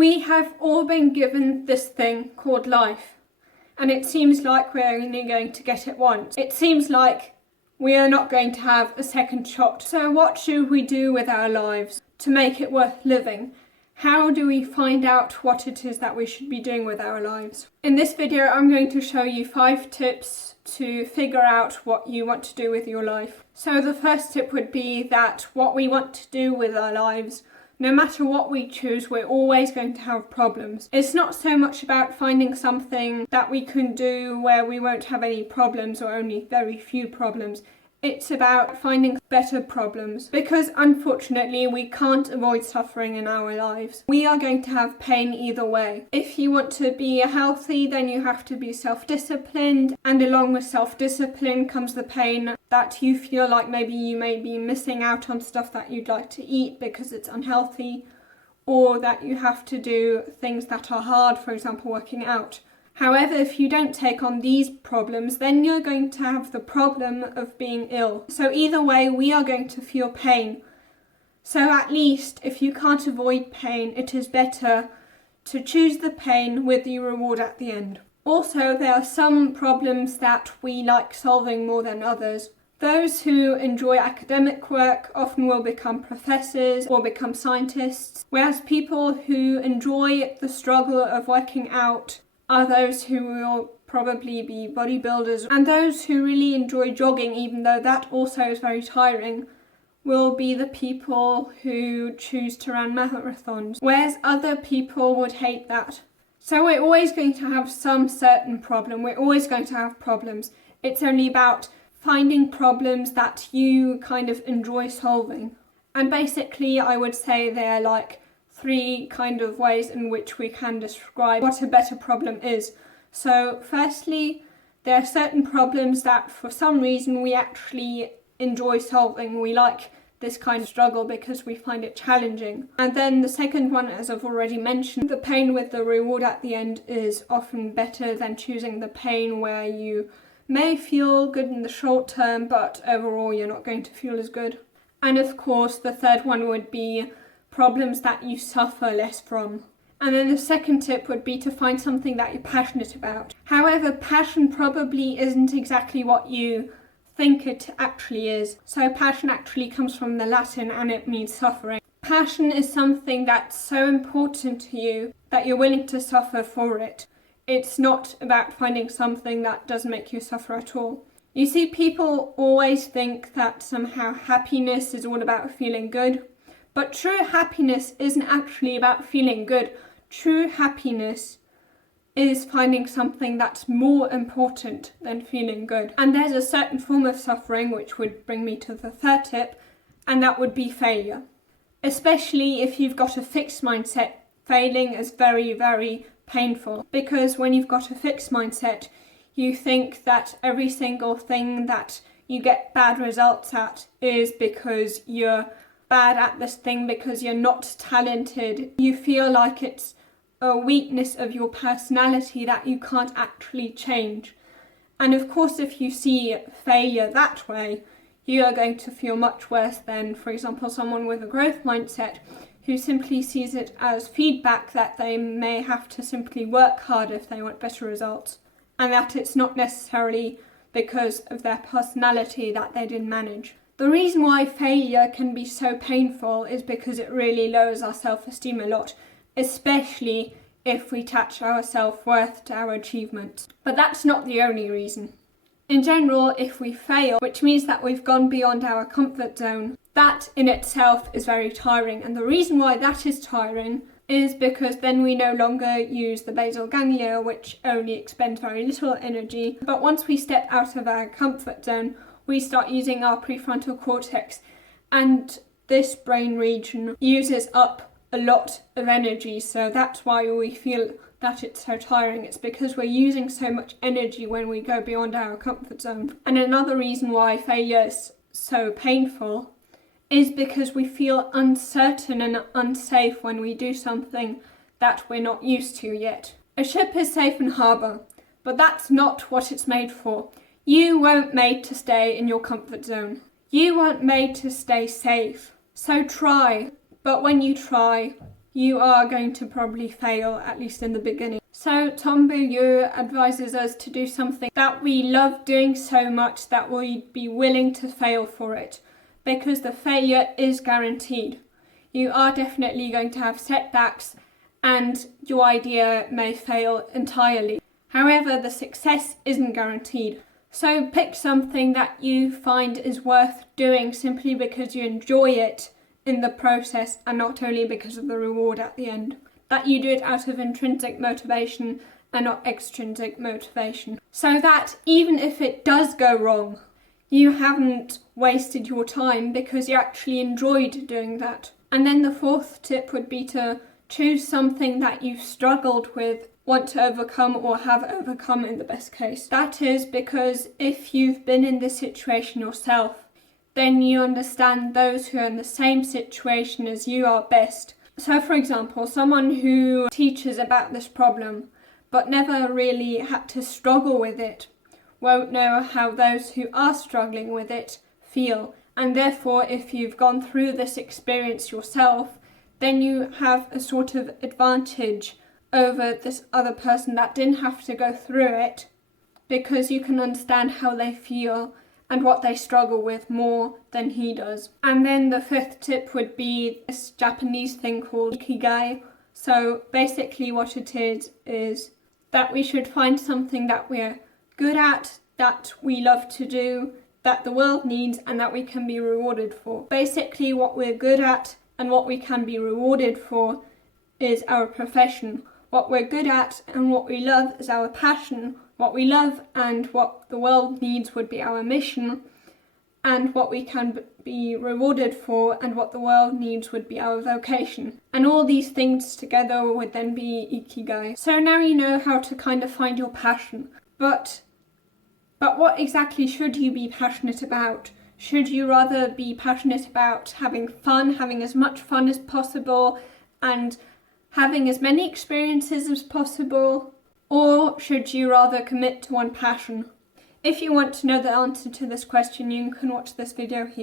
We have all been given this thing called life, and it seems like we're only going to get it once. It seems like we are not going to have a second shot. So what should we do with our lives to make it worth living? How do we find out what it is that we should be doing with our lives? In this video, I'm going to show you 5 tips to figure out what you want to do with your life. So the first tip would be that what we want to do with our lives, no matter what we choose, we're always going to have problems. It's not so much about finding something that we can do where we won't have any problems or only very few problems. It's about finding better problems, because unfortunately we can't avoid suffering in our lives. We are going to have pain either way. If you want to be healthy, then you have to be self-disciplined, and along with self-discipline comes the pain that you feel like maybe you may be missing out on stuff that you'd like to eat because it's unhealthy, or that you have to do things that are hard, for example working out. However, if you don't take on these problems, then you're going to have the problem of being ill. So either way, we are going to feel pain. So at least, if you can't avoid pain, it is better to choose the pain with the reward at the end. Also, there are some problems that we like solving more than others. Those who enjoy academic work often will become professors or become scientists, whereas people who enjoy the struggle of working out are those who will probably be bodybuilders, and those who really enjoy jogging, even though that also is very tiring, will be the people who choose to run marathons, whereas other people would hate that. So we're always going to have some certain problem, we're always going to have problems. It's only about finding problems that you kind of enjoy solving. And basically I would say they're like 3 kind of ways in which we can describe what a better problem is. So firstly, there are certain problems that for some reason we actually enjoy solving. We like this kind of struggle because we find it challenging. And then the second one, as I've already mentioned, the pain with the reward at the end is often better than choosing the pain where you may feel good in the short term, but overall you're not going to feel as good. And of course, the third one would be problems that you suffer less from. And then the second tip would be to find something that you're passionate about. However, passion probably isn't exactly what you think it actually is. So passion actually comes from the Latin and it means suffering. Passion is something that's so important to you that you're willing to suffer for it. It's not about finding something that doesn't make you suffer at all. You see, people always think that somehow happiness is all about feeling good. But true happiness isn't actually about feeling good. True happiness is finding something that's more important than feeling good. And there's a certain form of suffering, which would bring me to the third tip, and that would be failure. Especially if you've got a fixed mindset, failing is very, very painful. Because when you've got a fixed mindset, you think that every single thing that you get bad results at is because you're bad at this thing, because you're not talented. You feel like it's a weakness of your personality that you can't actually change. And of course, if you see failure that way, you are going to feel much worse than, for example, someone with a growth mindset who simply sees it as feedback that they may have to simply work harder if they want better results, and that it's not necessarily because of their personality that they didn't manage. The reason why failure can be so painful is because it really lowers our self-esteem a lot, especially if we attach our self-worth to our achievements. But that's not the only reason. In general, if we fail, which means that we've gone beyond our comfort zone, that in itself is very tiring. And the reason why that is tiring is because then we no longer use the basal ganglia, which only expend very little energy. But once we step out of our comfort zone, we start using our prefrontal cortex, and this brain region uses up a lot of energy. So that's why we feel that it's so tiring. It's because we're using so much energy when we go beyond our comfort zone. And another reason why failure is so painful is because we feel uncertain and unsafe when we do something that we're not used to yet. A ship is safe in harbour, but that's not what it's made for. You weren't made to stay in your comfort zone. You weren't made to stay safe. So try, but when you try, you are going to probably fail, at least in the beginning. So Tom Bilyeu advises us to do something that we love doing so much that we'd be willing to fail for it, because the failure is guaranteed. You are definitely going to have setbacks and your idea may fail entirely. However, the success isn't guaranteed. So pick something that you find is worth doing simply because you enjoy it in the process and not only because of the reward at the end. That you do it out of intrinsic motivation and not extrinsic motivation. So that even if it does go wrong, you haven't wasted your time because you actually enjoyed doing that. And then the fourth tip would be to choose something that you've struggled with, want to overcome, or have overcome in the best case. That is because if you've been in this situation yourself, then you understand those who are in the same situation as you are best. So for example, someone who teaches about this problem but never really had to struggle with it won't know how those who are struggling with it feel. And therefore, if you've gone through this experience yourself, then you have a sort of advantage over this other person that didn't have to go through it, because you can understand how they feel and what they struggle with more than he does. And then the fifth tip would be this Japanese thing called ikigai. So basically what it is that we should find something that we're good at, that we love to do, that the world needs, and that we can be rewarded for. Basically what we're good at and what we can be rewarded for is our profession. What we're good at and what we love is our passion. What we love and what the world needs would be our mission. And what we can be rewarded for and what the world needs would be our vocation. And all these things together would then be ikigai. So now you know how to kind of find your passion. But what exactly should you be passionate about? Should you rather be passionate about having fun, having as much fun as possible, and having as many experiences as possible? Or should you rather commit to one passion? If you want to know the answer to this question, you can watch this video here.